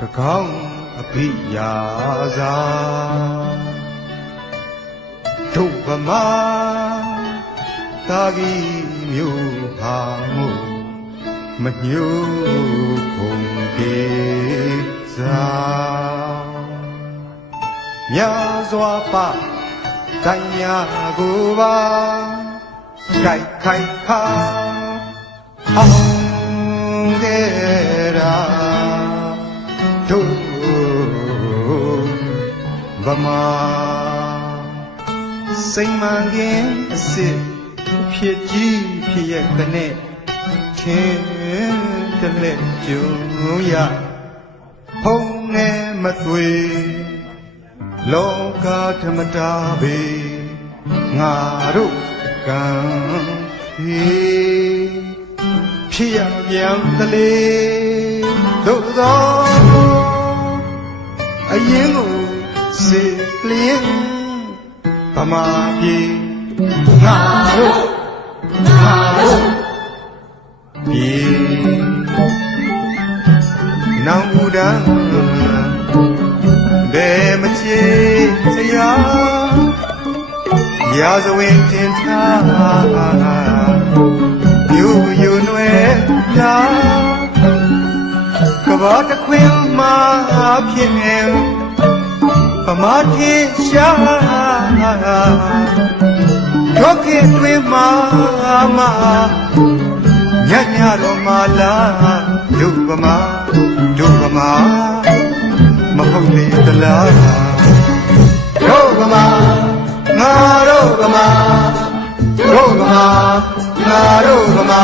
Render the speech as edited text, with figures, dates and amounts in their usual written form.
တကောင်းအဖိယာစာတို့ဗမာတာဂီမျိုးဟာမှုမညှို့ခုံကေစာမြာစွာပတိုင်းညာကိုပါကြိုက်ခိုက်ခါအောင်ခဲ့တာတို့ဗမာစိတ်မှန်ခင်အစ်စ်ဖြစ်ကြီးဖြစ်ရဲ့ကနဲ့ချင်းတလက်ကျုံရဖုံးနေမသွေလောကဓမ္မတာဘေငါတို့ကံဖြစ်ရပြန်တလေတို့သောအရင်ကိုစေလျင်းဗမာပြည်ငါတို့ပြည်နောင်မူတန်းဘယ်မချေစရာရာဇဝင်တင်ထားယူယူနွယ်တာကဘာတခွင်မှာဖြစ်နေဗမာထေရှာတို့ခေတွင်မှာညညတော်မှာလာဒုဗမာမဟုတ်လေတလားဒုဗမာငါတို့ဗမာငါတို့ဗမာ